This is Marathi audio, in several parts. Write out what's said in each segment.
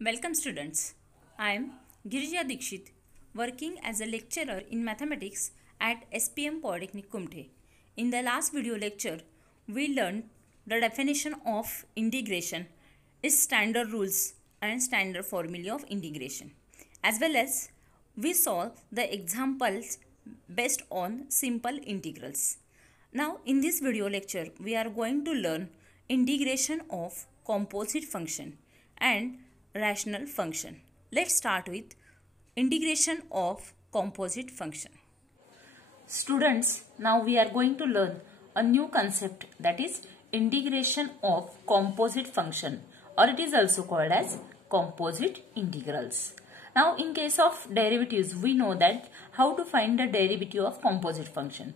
Welcome students. I am Girija Dikshit, working as a lecturer in mathematics at SPM Polytechnic Kumte. In the last video lecture, we learned the definition of integration, its standard rules and standard formulae of integration, as well as we saw the examples based on simple integrals. Now in this video lecture, we are going to learn integration of composite function and rational function. Let's start with integration of composite function. Students, now we are going to learn a new concept, that is integration of composite function, or it is also called as composite integrals. Now in case of derivatives, we know that how to find the derivative of composite function.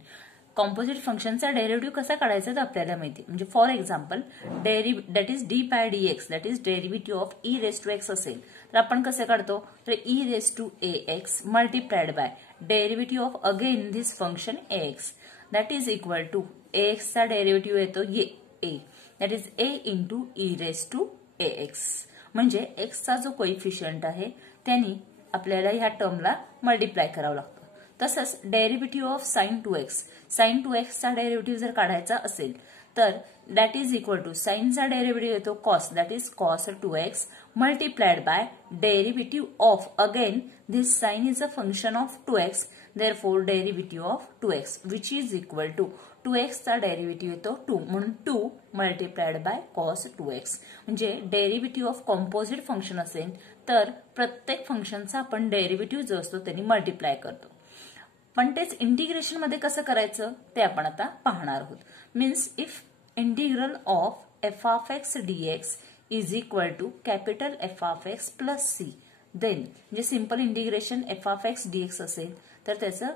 Composite फंक्शनचा डेरिव्हेटिव्ह कसा काढायचा ते आपल्याला माहिती, म्हणजे for example that is d by d x, that is derivative of e raise to x असेल तर आपण कसे काढतो, तर e raise to a x multiplied by derivative of again this function a x, that is equal to a एक्सचा डेरिव्हेटिव्ह येतो a, that is a into e raise to a x. म्हणजे एक्सचा जो कोइफिशियंट आहे त्यांनी आपल्याला ह्या टर्मला मल्टिप्लाय करावं लागतं. तसंच derivative of sine 2x, sign 2x चा डेरिव्हेटिव्ह जर काढायचा असेल तर दॅट इज इक्वल टू साइनचा डेरिव्हेटिव्ह येतो cos, that is cos 2x multiplied by derivative of again this sine is a function of 2x, therefore derivative of 2x which is equal to 2x चा डेरिव्हेटिव्ह येतो 2 म्हणून 2 मल्टिप्लाइड बाय कॉस 2x. म्हणजे डेरिव्हेटिव्ह ऑफ कॉम्पोजिट फंक्शन असेल तर प्रत्येक फंक्शनचा आपण डेरिव्हेटिव्ह जो असतो त्यांनी मल्टिप्लाय करतो. पण तेच इंटिग्रेशन मध्ये कसं करायचं ते आपण आता पाहणार आहोत. Means if integral of f of x dx is equal to capital F of x plus c, then म्हणजे simple integration f of x dx असेल तर त्याचं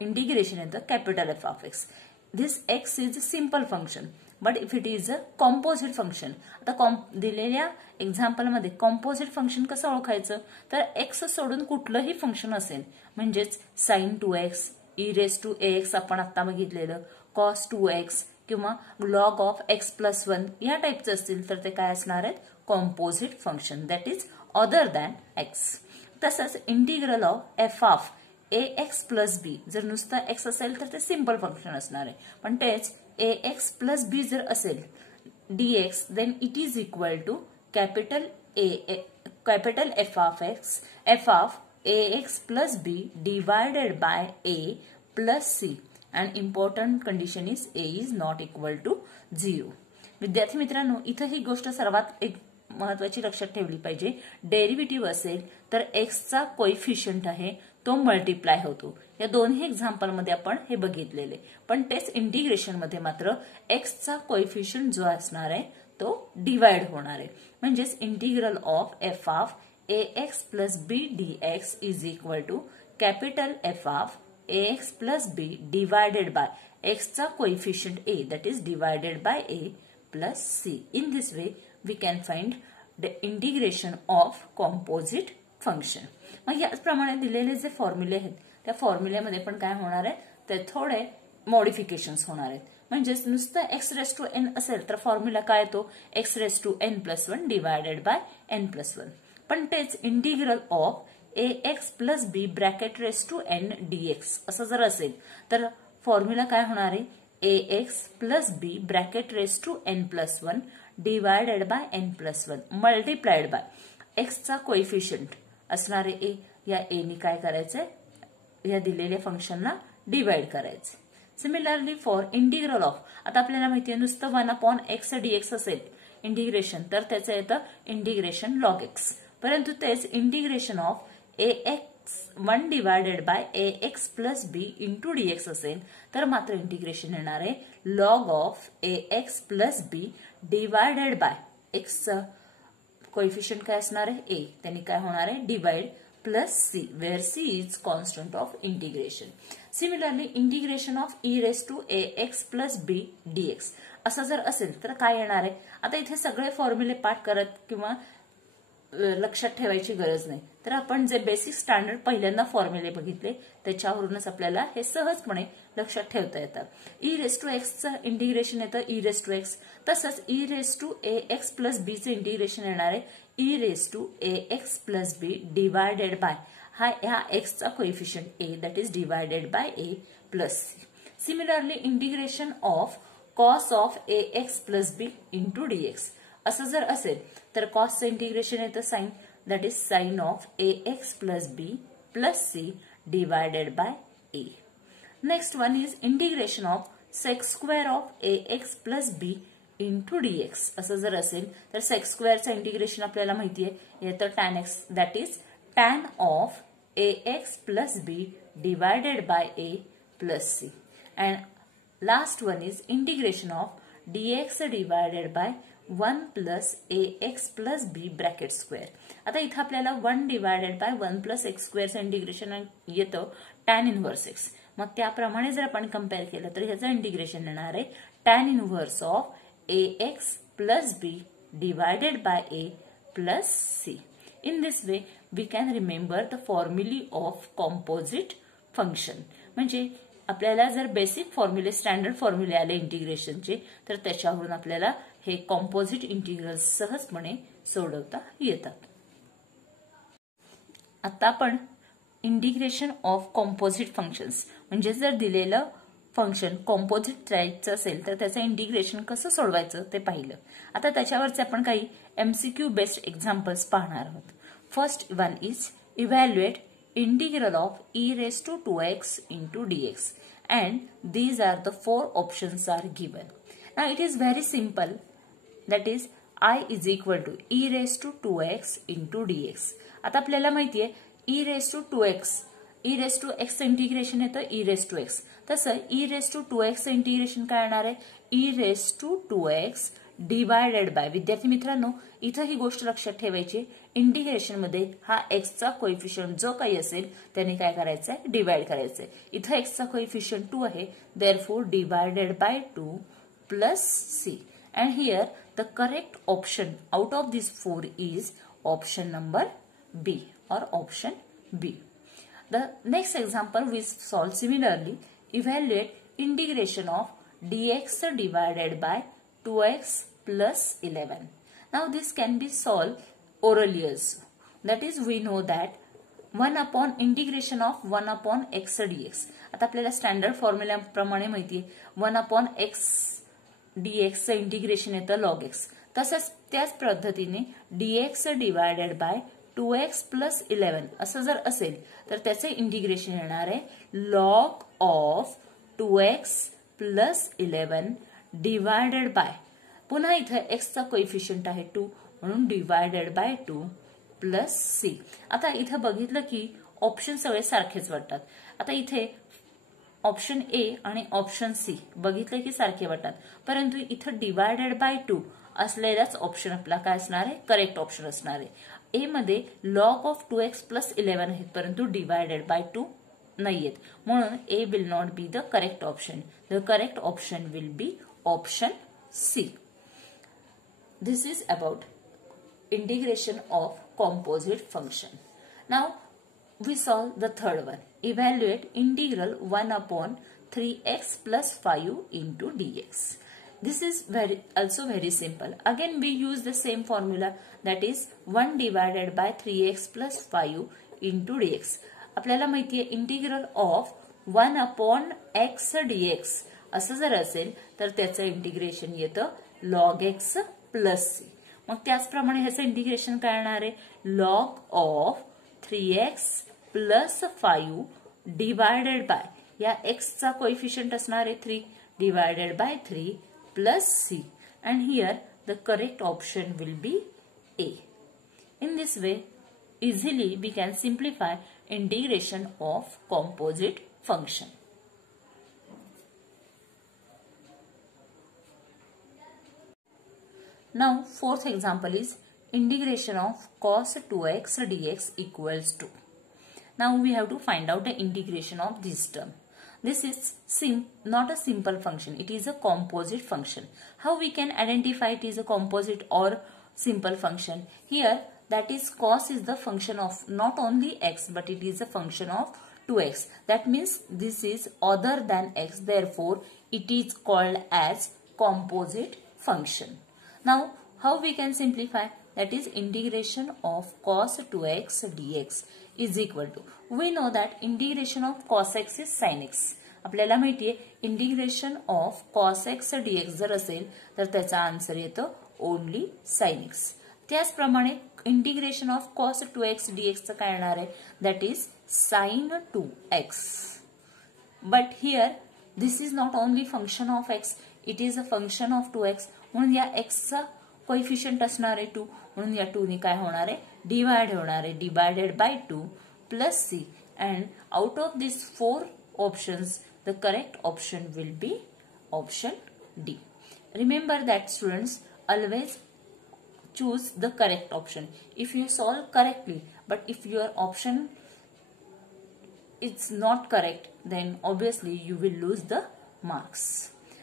इंटिग्रेशन येतं capital F of x. This x is a simple function, but if it is a composite function. आता दिलेल्या एक्झाम्पलमध्ये कॉम्पोजिट फंक्शन कसं ओळखायचं, तर एक्स सोडून कुठलंही फंक्शन असेल म्हणजेच sine 2x, e raise to a x आपण आता बघितलेलं, कॉस 2x किंवा लॉग ऑफ एक्स प्लस 1 या टाईपचं असतील तर ते काय असणार आहेत, composite function, that is other than x. तसंच integral of f of a x plus b, जर नुसतं एक्स असेल तर ते सिंपल फंक्शन असणार आहे, पण तेच ए एक्स प्लस बी जर असेल dx, then it is equal to capital F of a x plus b divided by a plus c, and important condition is a is not equal to 0. विद्यार्थी मित्रांनो, इथं ही गोष्ट सर्वात एक महत्वाची लक्षात ठेवली पाहिजे. डेरिव्हेटिव्ह असेल तर एक्सचा कोइफिशियंट आहे तो मल्टिप्लाय होतो. या दोन्ही एक्झाम्पल मध्ये आपण हे बघितलेले, पण तेच इंटिग्रेशन मध्ये मात्र एक्सचा कोइफिशियंट जो असणार आहे तो डिवाइड होणार आहे. म्हणजेच integral of f of a x plus b d x is equal to capital F of a x plus b divided by एक्सचा coefficient a, that is divided by a plus c. In this way we can find the integration of composite function. मग याचप्रमाणे दिलेले जे फॉर्म्युले आहेत त्या फॉर्म्युल्यामध्ये पण काय होणार आहे, ते थोडे मॉडिफिकेशन्स होणार आहेत. म्हणजेच नुसतं एक्स रेस टू एन असेल तर फॉर्म्युला काय येतो, x raise to n plus 1 divided by n plus 1. पण तेच integral of a x plus b bracket raise to n dx असं जर असेल तर फॉर्म्युला काय होणार आहे, a x plus b bracket raise to n plus 1 divided by n plus 1 multiplied by एक्सचा कोइफिशियंट असणारे ए, या ए नी काय करायचंय, या दिलेल्या फंक्शनला डिवाइड करायचं. सिमिलरली फॉर इंटिग्रल ऑफ, आता आपल्याला माहिती आहे नुसतं 1/x dx असेल इंटिग्रेशन तर त्याचं येतं इंटिग्रेशन लॉग एक्स, परंतु तेच integration of a x 1 divided by a x plus b into dx असेल तर मात्र इंटिग्रेशन येणार आहे log of a x plus b divided by एक्सचं कोइफिशियंट काय असणार आहे ए, त्यांनी काय होणार आहे divide plus c, where c is constant of integration. Similarly integration of e raise to a x plus b dx असं जर असेल तर काय येणार आहे. आता इथे सगळे फॉर्म्युले पाठ करत किंवा लक्षात ठेवायची गरज नाही, तर आपण जे बेसिक स्टँडर्ड पहिल्यांदा फॉर्म्युले बघितले त्याच्यावरूनच आपल्याला हे सहजपणे लक्षात ठेवता येतात. ई रेस टू एक्सचं इंटिग्रेशन येतं ई रेस टू एक्स, तसंच e raise to a x plus b चं इंटिग्रेशन येणार आहे e raised to ax plus b divided by ह्या x चा coefficient a, that is divided by a plus c. Similarly, integration of cos of ax plus b into dx असं जर असेल तर cos चं इंटिग्रेशन येतं sin, that is sin of ax plus b plus c divided by a. Next one is integration of sec square of ax plus b into dx असं जर असेल तर sec square चं इंटिग्रेशन आपल्याला माहिती आहे येतं tan x, that is tan of ax plus b divided by a plus c. And last one is integration of dx divided by 1 plus ax plus b bracket square. आता इथं आपल्याला 1 divided by 1 plus x square चं इंटिग्रेशन येतं tan inverse x. मग त्याप्रमाणे जर आपण कंपेअर केलं तर ह्याचं इंटिग्रेशन येणार आहे tan inverse of ax plus b divided by a plus c. In this way we can remember the formulae of composite function. म्हणजे आपल्याला जर बेसिक फॉर्म्युले स्टँडर्ड फॉर्म्युले आले इंटिग्रेशनचे तर त्याच्यावरून आपल्याला हे कॉम्पोजिट इंटिग्रल्स सहजपणे सोडवता येतात. आता आपण इंटिग्रेशन ऑफ कॉम्पोजिट फंक्शन्स म्हणजे जर दिलेलं फंक्शन कॉम्पोजिट टाईपचं असेल तर त्याचं इंटिग्रेशन कसं सोडवायचं ते पाहिलं. आता त्याच्यावरचे आपण काही MCQ बेस्ड एक्झाम्पल्स पाहणार आहोत. First one is evaluate integral of e raised to 2x into dx, and these are the 4 options are given. Now it is very simple, that is I is equal to e raised to 2x into dx. आता आपल्याला माहिती आहे e raised to 2x, e raised to x integration येतं e raised to x. तसं e raised to 2x integration काय येणार आहे e raised to 2x divided by. विद्यार्थी मित्रांनो इथं ही गोष्ट लक्षात ठेवायची इंटिग्रेशन मध्ये हा x चा कोएफिशियंट जो काही असेल त्याने काय करायचंय डिवाइड करायचंय. इथं x चा कोएफिशियंट 2 आहे, therefore divided by 2 plus c. And here the correct option out of this 4 is option number B or option B. The next example we solve similarly. Evaluate integration of dx divided by 2x plus 11. Now this can be solved orally also. That is we know that 1 upon integration of 1 upon x dx. आता आपल्याला स्टँडर्ड फॉर्म्युला प्रमाणे माहिती आहे 1 upon x dx चं इंटिग्रेशन येतं log x. तसंच त्याच पद्धतीने dx divided by 2x plus 11 असं जर असेल तर त्याचे इंटिग्रेशन येणार आहे log of 2x plus 11 divided by पुन्हा इथे x चा कोएफिशियंट आहे 2 म्हणून डिवायडेड बाय 2 प्लस c. आता इथे बघितलं की ऑप्शन सगळे सारखेच वाटतात. आता इथे ऑप्शन A आणि ऑप्शन C बघितलं की सारखे वाटतात, परंतु इथे डिवायडेड बाय 2 असलेलाच ऑप्शन आपला काय असणार आहे करेक्ट ऑप्शन असणार आहे. A मध्ये log of 2x plus 11 आहेत परंतु डिवायडेड बाय 2 नाहीयेत, म्हणून A will not be the correct option. The correct option will be option C. This is about integration of composite function. Now we solve the third one. Evaluate integral 1 upon 3x plus 5 into dx. This is also very simple. Again we use the same formula, that is 1 divided by 3x plus 5 into dx. आपल्याला माहिती आहे integral of 1 upon x dx असं जर असेल तर त्याचं इंटिग्रेशन येतं log x plus c. मग त्याचप्रमाणे ह्याचं इंटिग्रेशन काय येणार आहे log of 3x plus 5 divided bye या x चा कोएफिशियंट असणार आहे 3 divided bye 3 plus c. And here the correct option will be A. In this way easily we can simplify integration of composite function. Now fourth example is integration of cos 2x dx equals to. Now we have to find out the integration of this term. This is not a simple function, it is a composite function. How we can identify it is a composite or simple function? Here that is cos is the function of not only x but it is a function of 2x. That means this is other than x, therefore it is called as composite function. Now how we can simplify? that is integration of cos 2x dx is equal to, we know that integration of cos x is sin x. आपल्याला माहिती आहे integration of cos x dx जर असेल तर त्याचा आन्सर येतो ओनली sin x. त्याचप्रमाणे integration of cos 2x dx चं काय येणार आहे, that is sin 2x. But here this is not only function of x, it is a function of 2x. म्हणून या x चा कोएफिशियंट असणार आहे 2, म्हणून या 2 ने काय होणार आहे, डिवाइड होणार आहे, divided by 2 plus c. And out of this 4 options the correct option will be option D. Remember that students, always choose the correct option. If you solve correctly, but if your option is not correct, then obviously you will lose the marks.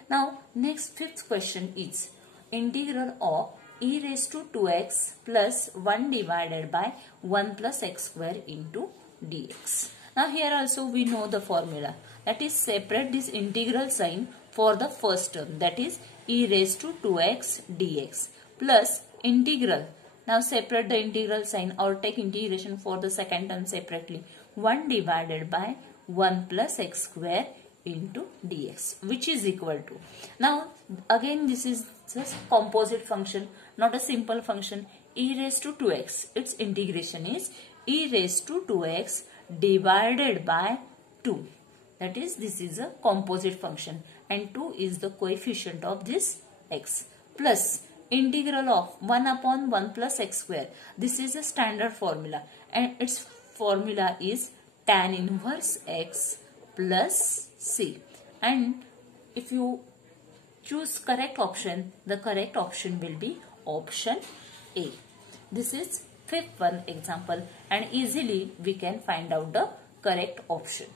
Now next fifth question is integral of e raised to 2x plus 1 divided by 1 plus x square into dx. Now here also we know the formula, that is separate this integral sign for the first term, that is e raised to 2x dx plus integral. Now separate the integral sign or take integration for the second term separately, 1 divided by 1 plus x square into dx, which is equal to, now again this is just composite function, not a simple function. E raised to 2x, its integration is e raised to 2x divided by 2, that is this is a composite function and 2 is the coefficient of this x, plus integral of 1 upon 1 plus x square. This is a standard formula and its formula is tan inverse x plus c, and if you choose correct option, the correct option will be option A. This is fifth one example and easily we can find out the correct option.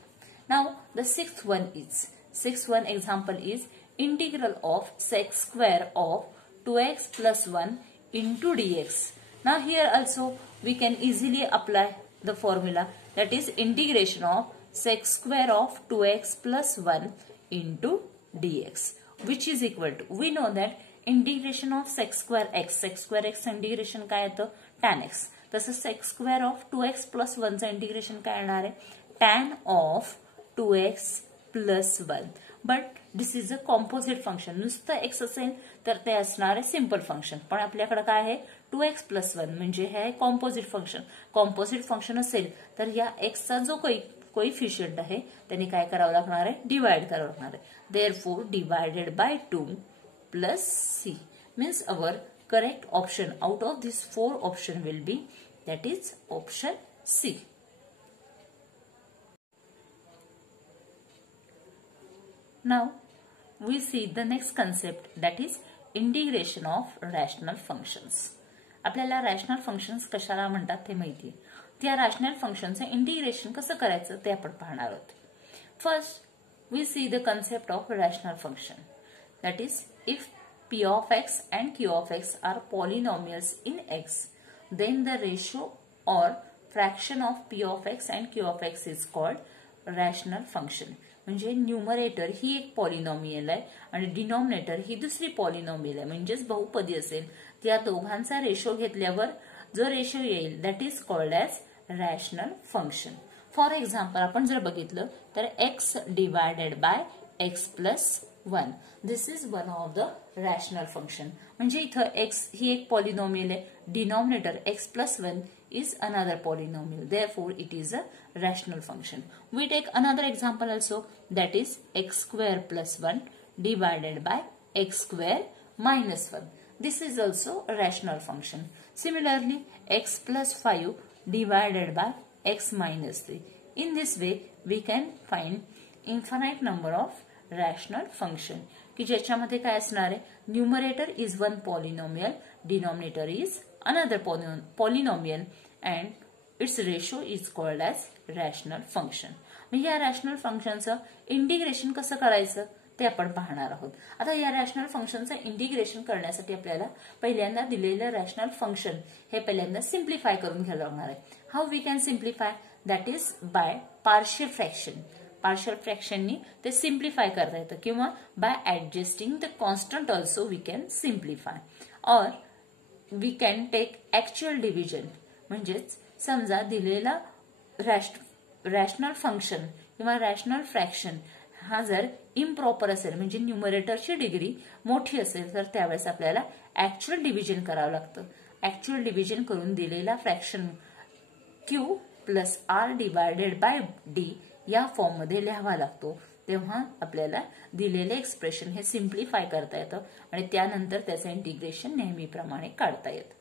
Now the sixth one example is integral of sec square of 2x plus 1 into dx. Now here also we can easily apply the formula, that is integration of sec square of 2x plus 1 into dx, which is equal to, we know that integration of sec square x integration काय येतं tan x, तसं sec square of 2x plus 1 चं इंटिग्रेशन काय येणार आहे, tan of 2x plus 1. But this is a composite function, नुसतं x असेल तर ते असणार आहे सिंपल फंक्शन, पण आपल्याकडे काय आहे 2x plus 1 म्हणजे हे कॉम्पोजिट फंक्शन. कॉम्पोजिट फंक्शन असेल तर या x चा जो कोएफिशियंट आहे त्याने काय करावं लागणार आहे, डिवाइड करावं लागणार आहे. Therefore divided by 2 plus c means our correct option out of these 4 option will be, that is option C. Now we see the next concept, that is integration of rational functions. आपल्याला रॅशनल फंक्शन्स कशाला म्हणतात ते माहिती आहे. त्या रॅशनल फंक्शनचं इंटिग्रेशन कसं करायचं ते आपण पाहणार आहोत. First we see the concept of rational function, that is if p of x and q of x are polynomials in x, then the ratio or fraction of p of x and q of x is called rational function. म्हणजे न्यूमरेटर ही एक पॉलिनॉमियल आहे आणि डिनॉमिनेटर ही दुसरी पॉलिनॉमियल आहे, म्हणजेच बहुपदी असेल त्या दोघांचा रेशो घेतल्यावर जो रेशो येईल that is called as rational function. For example आपण जर बघितलं तर x divided by x plus 1, this is one of the rational function. म्हणजे इथं x ही एक पॉलिनॉमियल आहे, denominator x plus 1 is another polynomial, therefore it is a rational function. We take another example also, that is x square plus 1 divided by x square minus 1. This is also a rational function. Similarly, x plus 5 divided by x minus 3. In this way we can find infinite number of rational function की ज्याच्यामध्ये काय असणार आहे, numerator is one polynomial, denominator is another polynomial and its ratio is called as rational function. म्हणजे या रॅशनल फंक्शनचं इंटिग्रेशन कसं करायचं ते आपण पाहणार आहोत. आता या रॅशनल फंक्शनचं इंटिग्रेशन करण्यासाठी आपल्याला पहिल्यांदा दिलेलं रॅशनल फंक्शन हे पहिल्यांदा सिम्प्लिफाय करून घ्यायला लागणार आहे. How we can simplify, that is by partial fraction. Partial फ्रॅक्शननी ते सिम्प्लिफाय करता येतं किंवा by adjusting the constant also we can simplify. और we can take actual division. म्हणजेच समजा दिलेला रॅशनल फंक्शन किंवा रॅशनल फ्रॅक्शन हा जर इम्प्रॉपर असेल म्हणजे न्यूमरेटरची डिग्री मोठी असेल तर त्यावेळेस आपल्याला ऍक्च्युअल डिव्हिजन करावं लागतं. ऍक्च्युअल डिव्हिजन करून दिलेला fraction Q plus R divided by D या फॉर्ममध्ये लिहावा लागतो. तेव्हा आपल्याला दिलेले एक्सप्रेशन हे सिम्प्लिफाय करता येतं आणि त्यानंतर त्याचं इंटिग्रेशन नेहमीप्रमाणे काढता येतं.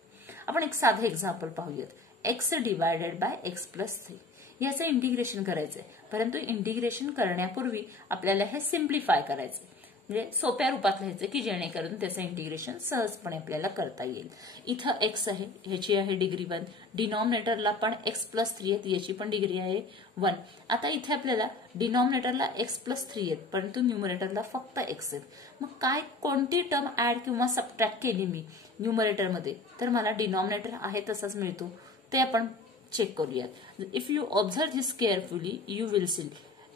आपण एक साधं एक्झाम्पल पाहूयात. X divided by x plus 3 याचं इंटिग्रेशन करायचंय. परंतु इंटिग्रेशन करण्यापूर्वी आपल्याला हे सिम्प्लिफाय करायचंय म्हणजे सोप्या रूपात लिहायचं की जेणेकरून त्याचं इंटिग्रेशन सहजपणे आपल्याला करता येईल. इथं एक्स आहे, ह्याची आहे डिग्री 1. डिनॉमिनेटरला पण एक्स प्लस 3 आहेत, याची पण डिग्री आहे 1. आता इथे आपल्याला डिनॉमिनेटरला एक्स प्लस 3 आहेत परंतु न्यूमरेटरला फक्त एक्स आहेत. मग कोणती टर्म ऍड किंवा सबट्रॅक्ट केली मी न्यूमरेटरमध्ये तर मला डिनॉमिनेटर आहे तसाच मिळतो. ते आपण चेक करूयात. If you observe this carefully you will see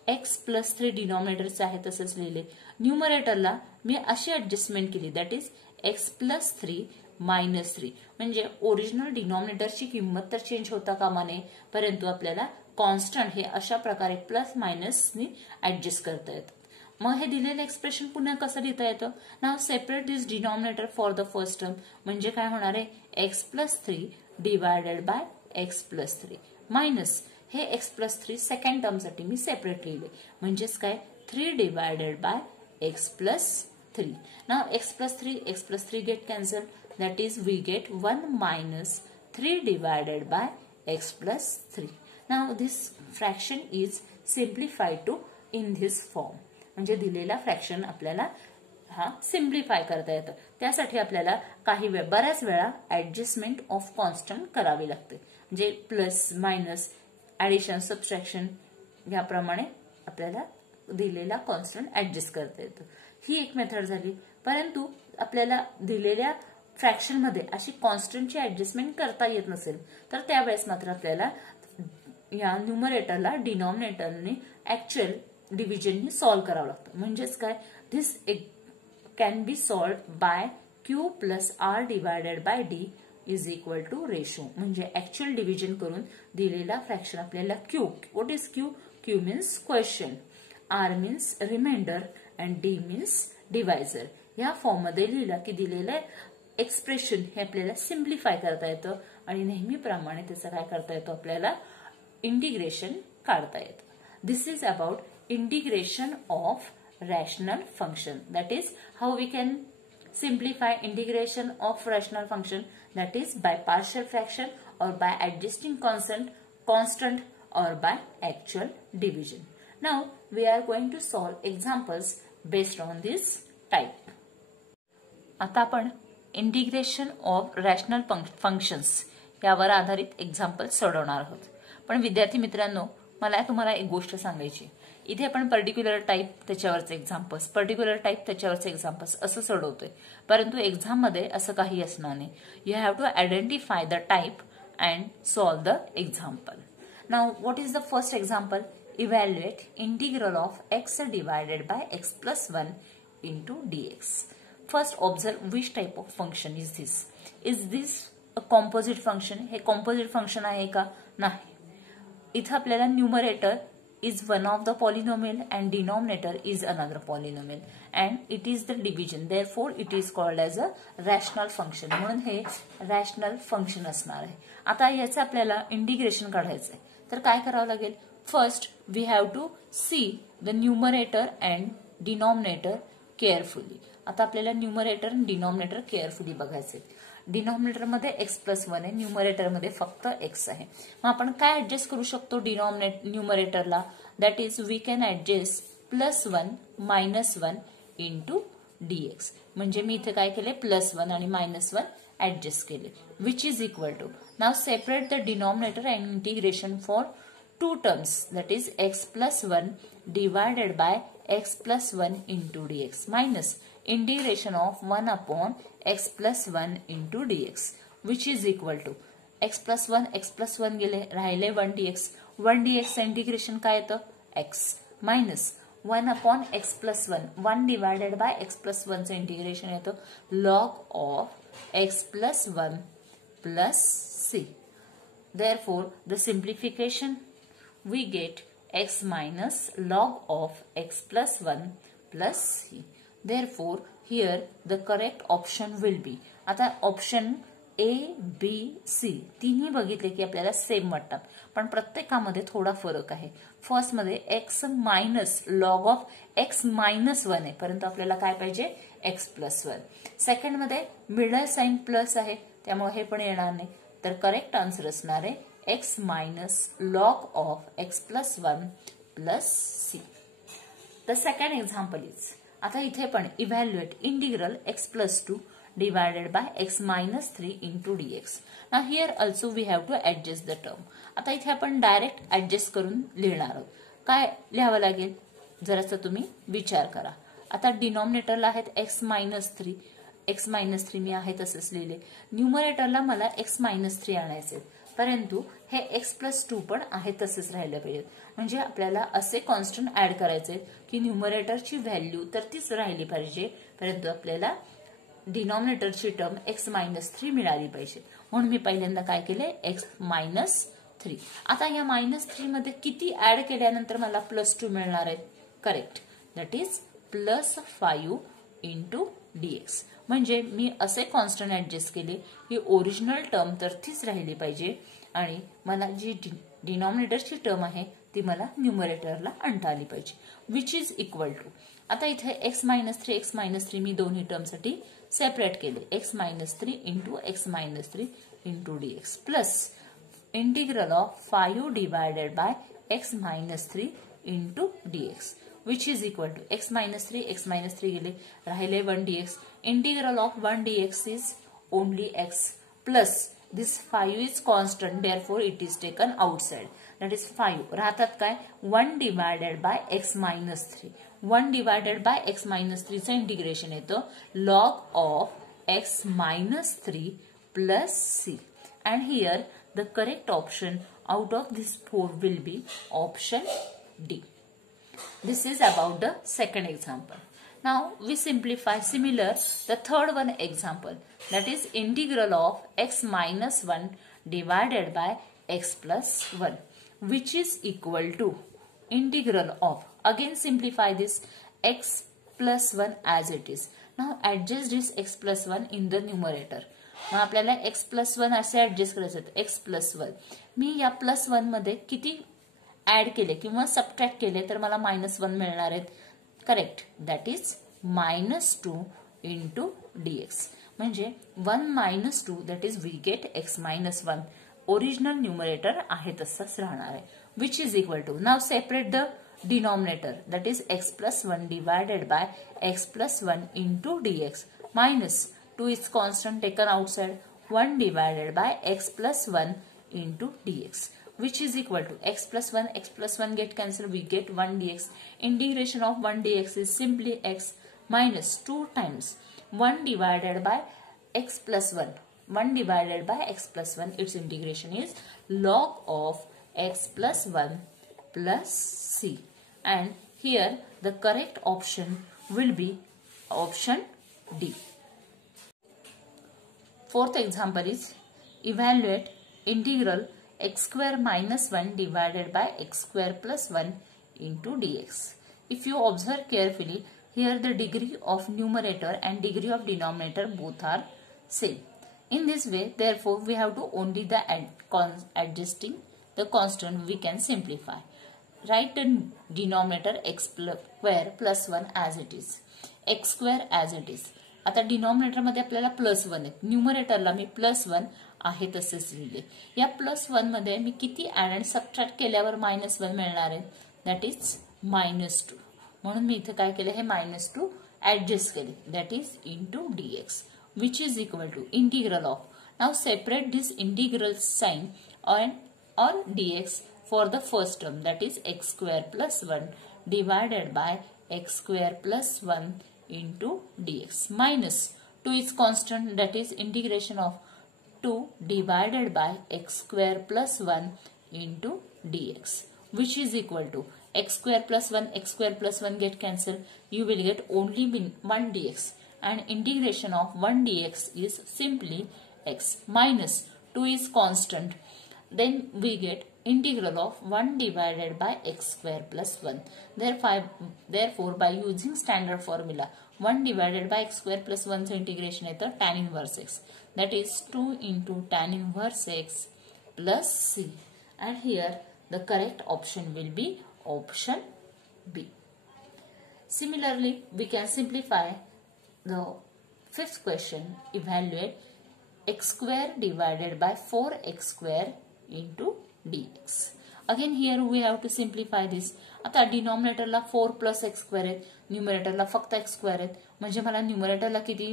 x plus 3 डिनॉमिनेटरचं आहे तसंच लिहिले. न्यूमरेटरला मी अशी ऍडजस्टमेंट केली that is x plus 3 minus 3 म्हणजे ओरिजिनल डिनॉमिनेटरची किंमत तर चेंज होता कामा नये परंतु आपल्याला कॉन्स्टंट हे अशा प्रकारे प्लस मायनसनी ऍडजस्ट करता येतं. मग हे दिलेलं एक्सप्रेशन पुन्हा कसं लिहिता येतं. Now separate this denominator for the first term म्हणजे काय होणार आहे x plus 3 divided by x plus 3 minus हे एक्स प्लस 3 सेकंड टर्मसाठी मी सेपरेट लिहिले म्हणजेच काय 3 divided by x plus 3. Now x plus 3 get cancel that is we get 1 minus 3 divided by x plus 3. Now this fraction is simplify to in this form म्हणजे दिलेला फ्रॅक्शन आपल्याला हा सिम्प्लिफाय करता येतं. त्यासाठी आपल्याला बऱ्याच वेळा ऍडजस्टमेंट ऑफ कॉन्स्टंट करावी लागते म्हणजे प्लस मायनस ऍडिशन सबट्रॅक्शन याप्रमाणे आपल्याला दिलेला कॉन्स्टंट ऍडजस्ट करता येतं. ही एक मेथड झाली. परंतु आपल्याला दिलेल्या फ्रॅक्शन मध्ये अशी कॉन्स्टंटची ऍडजस्टमेंट करता येत नसेल तर त्यावेळेस मात्र आपल्याला या न्यूमरेटरला डिनॉमिनेटरने ऍक्च्युअल डिव्हिजननी सॉल्व्ह करावं लागतं. म्हणजेच काय this can be solved by Q plus R divided by D is equal to ratio म्हणजे ऍक्च्युअल डिव्हिजन करून दिलेला फ्रॅक्शन आपल्याला Q. What is Q. Q means question, R means remainder and D means divisor या फॉर्ममध्ये लिहिला की दिलेलं एक्सप्रेशन हे आपल्याला सिम्प्लिफाय करता येतं आणि नेहमीप्रमाणे त्याचं काय करता येतं आपल्याला इंटिग्रेशन काढता येतं. This is about integration of rational function. That is how we can simplify integration of rational function, that is by partial fraction or by adjusting constant or by actual division. Now we are going to solve examples based on this type. आता आपण इंटिग्रेशन ऑफ रॅशनल फंक्शन्स यावर आधारित एक्झाम्पल सोडवणार आहोत. पण विद्यार्थी मित्रांनो मला तुम्हाला एक गोष्ट सांगायची. इथे आपण पर्टिक्युलर टाईप त्याच्यावरचे एक्झाम्पल्स असं सोडवतोय परंतु एक्झाम मध्ये असं काही असणार नाही. You have to identify the type and solve the example. Now what is the first example. Evaluate integral of x divided by x plus 1 into dx. First observe which type of function is this. Is this a composite function. हे कॉम्पोजिट फंक्शन आहे का. नाही. इथं आपल्याला numerator is one of the polynomial and denominator is another polynomial and it is the division, therefore it is called as a rational function. म्हणून हे रॅशनल फंक्शन असणार आहे. आता याचं आपल्याला इंटिग्रेशन काढायचं आहे तर काय करावं लागेल. First we have to see the numerator and denominator carefully. आता आपल्याला न्यूमरेटर आणि डिनॉमिनेटर केअरफुली बघायचे. डिनॉमिनेटर मध्ये एक्स प्लस 1 आहे, न्यूमरेटर मध्ये फक्त एक्स आहे. मग आपण काय ऍडजस्ट करू शकतो न्यूमरेटरला. That is we can adjust plus 1 minus 1 into dx. म्हणजे मी इथे काय केले प्लस 1 आणि मायनस 1 ऍडजस्ट केले which is equal to. Now separate the denominator and integration for 2 terms that is x plus 1 divided by x plus 1 into dx minus integration of 1 upon x plus 1 into dx which is equal to x plus 1 गेले राहिले 1 dx. 1 dx इंटिग्रेशन काय येतं x minus 1 upon x plus 1 1 divided by x plus 1 चं इंटिग्रेशन येतं log of x plus 1 plus c. Therefore, the simplification we get x minus log of x plus 1 plus c. Therefore, here the correct option will be, आता ऑप्शन A, B, C तिन्ही बघितले की आपल्याला सेम वाटतात, पण प्रत्येकामध्ये थोडा फरक आहे. फर्स्ट मध्ये x minus log of x minus 1 आहे, परंतु आपल्याला काय पाहिजे x प्लस 1. सेकंड मध्ये मिडल साइन प्लस आहे, त्यामुळे हे पण येणार नाही. तर करेक्ट आन्सर असणार आहे x minus log of x plus 1 plus c. The second example is, आता इथे पण evaluate integral x plus 2 divided by x minus 3 into dx. Now here also we have to adjust the term. आता इथे आपण डायरेक्ट ऍडजस्ट करून लिहिणार आहोत. काय लिहावं लागेल जरासं तुम्ही विचार करा. आता डिनॉमिनेटरला आहेत x minus 3. x minus 3 मी आहे तसंच लिहिले. न्यूमरेटरला मला x minus 3 आणायचे, परंतु हे x plus 2 पण आहे तसेच राहिले पाहिजेत. म्हणजे आपल्याला असे कॉन्स्टंट ऍड करायचे की न्यूमरेटरची व्हॅल्यू तर तीच राहिली पाहिजे, परंतु आपल्याला डिनॉमिनेटरची टर्म x मायनस 3 मिळाली पाहिजे. म्हणून मी पहिल्यांदा काय केले x मायनस 3. आता या मायनस 3 मध्ये किती ऍड केल्यानंतर मला प्लस 2 मिळणार आहे? Correct, that is plus 5 into dx. म्हणजे मी असे कॉन्स्टंट ऍडजस्ट केले की ओरिजिनल टर्म तर तीच राहिली पाहिजे आणि मला जी डिनॉमिनेटरची टर्म आहे ती मला न्यूमरेटरला आणता आली पाहिजे, विच इज इक्वल टू. आता इथे x मायनस 3 मी दोन्ही टर्मसाठी सेपरेट केले. x minus 3 into x minus 3 into dx plus integral of 5 divided by x minus 3 into dx which is equal to x minus 3 गेले, राहिले 1 dx. Integral of 1 dx is only x plus this 5 is constant, therefore it is taken outside. That is 5 राहतात काय 1 divided by x minus 3. 1 divided by x minus 3 चं इंटिग्रेशन येतं log of x minus 3 plus c. And here the correct option out of this 4 will be option D. This is about the second example. Now we simplify similar the third one example, that is integral of x minus 1 divided by x plus 1 which is equal to integral of, again simplify this, x plus 1 as it is. Now adjust this x plus 1 in the numerator. मग आपल्याला x plus 1 असे ऍडजस्ट करायचे, x plus 1 मी या प्लस 1 मध्ये किती ऍड केले किंवा सबट्रॅक्ट केले तर मला मायनस 1 मिळणार आहेत. Correct, that is minus 2 into dx. म्हणजे 1 minus 2 that is we get x minus 1. Original numerator आहे तसंच राहणार आहे, which is equal to. Now separate the denominator, that is x plus 1 divided by x plus 1 into dx minus 2 is constant taken outside, 1 divided by x plus 1 into dx which is equal to x plus 1 get cancelled, we get 1 dx. Integration of 1 dx is simply x minus 2 times 1 divided by x plus 1. 1 divided by x plus 1, its integration is log of x plus 1 plus c. And here the correct option will be option D. Fourth example is evaluate integral x square minus 1 divided by x square plus 1 into dx. If you observe carefully, here the degree of numerator and degree of denominator both are same. In this way, therefore, we have to only the adjusting the constant we can simplify. Write the denominator x square plus 1 as it is, x square as it is. आता डिनॉमिनेटर मध्ये आपल्याला प्लस 1 आहे, न्यूमरेटरला मी प्लस 1 आहे तसेच लिहिले. या प्लस 1 मध्ये मी किती ऍड अँड सबट्रॅक्ट केल्यावर मायनस 1 मिळणार आहे, दॅट इज मायनस 2. म्हणून मी इथे काय केलं, हे मायनस 2 ऍडजस्ट केले, that is into dx which is equal to integral of. Now separate this integral sign और dx for the first term, that is x square plus 1 divided by x square plus 1 into dx minus 2 is constant, that is integration of 2 divided by x square plus 1 into dx which is equal to x square plus 1 get cancelled, you will get only 1 dx and integration of 1 dx is simply x minus 2 is constant. Then we get integral of 1 divided by x square plus 1. Therefore, by using standard formula, 1 divided by x square plus 1 चे integration येतं tan inverse x. That is 2 into tan inverse x plus c. And here the correct option will be option B. Similarly, we can simplify the fifth question. Evaluate x square divided by 4x square into dx. Again here we have to simplify this. आता denominator ला 4 plus x square आहे, numerator ला फक्त x square आहे, म्हणजे मला numerator ला किती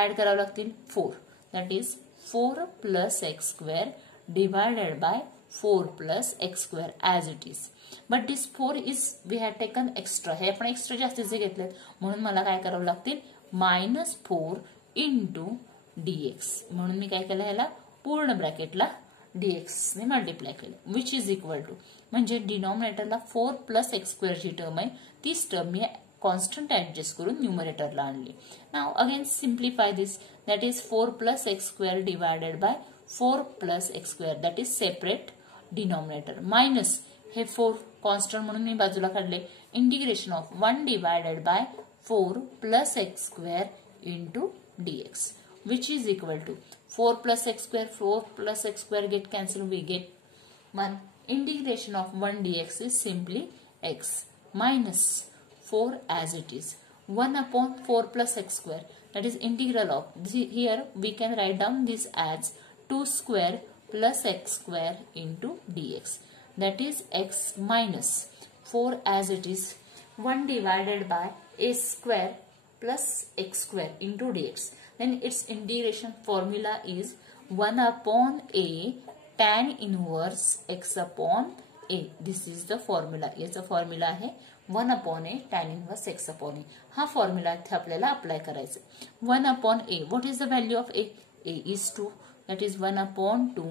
add करावं लागतील 4. That is 4 plus x square divided by 4 plus x square as it is. But this 4 is we have taken extra. हे आपण extra जास्तीचे घेतलेत, म्हणून मला काय करावं लागतील -4 into dx. म्हणून मी काय केलं, याला पूर्ण ब्रॅकेटला dx ने मल्टिप्लाय केलं, विच इज इक्वल टू, म्हणजे डिनॉमिनेटरला 4 प्लस एक्स स्क्वेअर जी टर्म आहे तीच टर्म मी कॉन्स्टंट ऍडजस्ट करून न्यूमरेटरला आणली. Now again simplify this. That is 4 plus x square divided by 4 plus x square, that is separate denominator, minus हे 4 कॉन्स्टंट म्हणून मी बाजूला काढले. Integration of 1 divided bye 4 plus x square into dx, which is equal to 4 plus x square, 4 plus x square get cancelled, we get 1. Integration of 1 dx is simply x minus 4 as it is. 1 upon 4 plus x square, that is integral of, here we can write down this as 2 square plus x square into dx. That is x minus 4 as it is. 1 divided by a square plus x square into dx. Then its integration formula is 1 upon a tan inverse x upon a. This is the formula. याचा फॉर्म्युला आहे 1 upon a tan inverse x upon a. हा फॉर्म्युला इथे आपल्याला अप्लाय करायचा. 1 upon a. What is the value of a? A is 2. That is 1 upon 2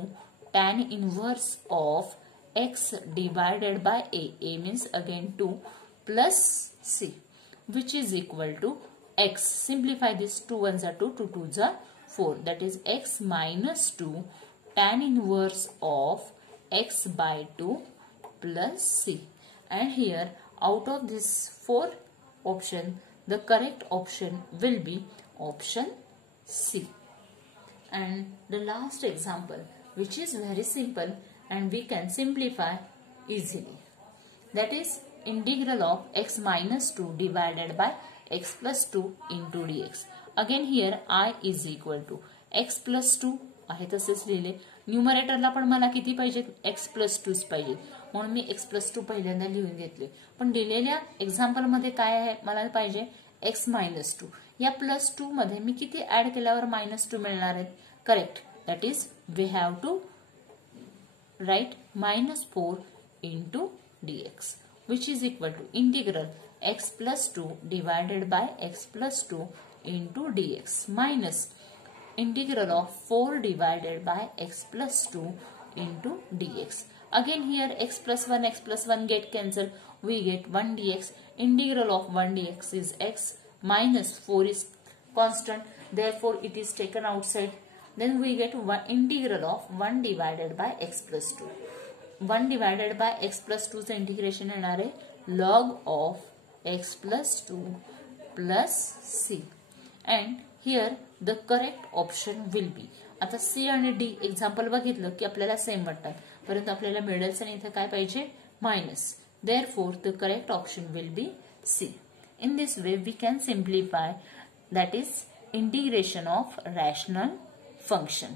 tan inverse of x divided by a. A means again 2 plus c, which is equal to x. Simplify this. 2 ones are 2, 2 2s are 4. That is x minus 2 tan inverse of x by 2 plus c. And here out of this 4 option, the correct option will be option C. And the last example, which is very simple and we can simplify easily. That is integral of x minus 2 divided by x plus 2 into dx. Again here I is equal to x plus 2 आहे तसेच लिहिले. न्यूमरेटरला पण मला किती पाहिजे, x plus 2 पाहिजे, म्हणून मी x plus 2 पहिल्यांदा लिहून घेतले. पण दिलेल्या एक्झाम्पल मध्ये काय आहे, मला पाहिजे x minus 2. या प्लस 2 मध्ये मी किती ऍड केल्यावर -2 मिळणार आहेत, correct. That is we have to write -4 into dx, which is equal to integral x plus 2 divided by x plus 2 into dx minus integral of 4 divided by x plus 2 into dx. Again here x plus 1 get cancelled, we get 1 dx. Integral of 1 dx is x minus 4 is constant, therefore it is taken outside. Then we get integral of 1 divided by x plus 2. 1 divided by x plus 2 चा इंटिग्रेशन येणार आहे log of x plus 2 plus c. And here the correct option will be, आता c आणि d एक्झाम्पल बघितलं की आपल्याला सेम वाटतात, परंतु आपल्याला मिडल्स आणि इथे काय पाहिजे minus. Therefore the correct option will be c. In this way we can simplify, that is integration of rational function.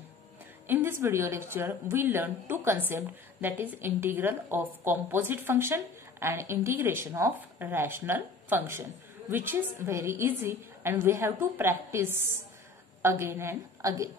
In this video lecture we learned two concepts, that is integral of composite function and integration of rational function, which is very easy and we have to practice again and again.